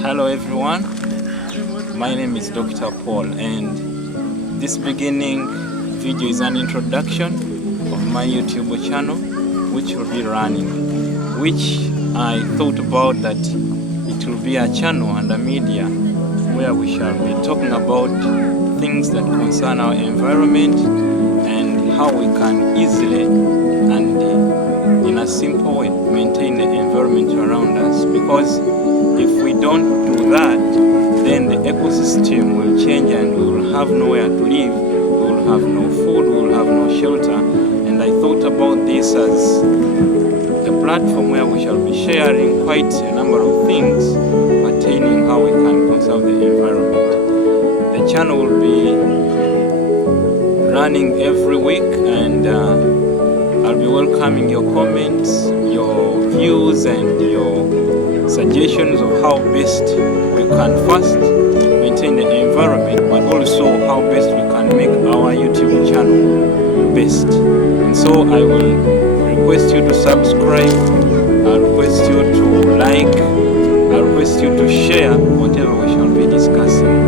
Hello everyone, my name is Dr. Paul, and this beginning video is an introduction of my YouTube channel which will be running, which I thought about that it will be a channel and a media where we shall be talking about things that concern our environment and how we can easily and in a simple way maintain the environment around us, because if we don't do that, then the ecosystem will change and we will have nowhere to live, we will have no food, we will have no shelter. And I thought about this as a platform where we shall be sharing quite a number of things pertaining how we can conserve the environment. The channel will be running every week, and I'll be welcoming your comments, your views, and your suggestions of how best we can first maintain the environment, but also how best we can make our YouTube channel best. And so I will request you to subscribe, I request you to like, I request you to share whatever we shall be discussing.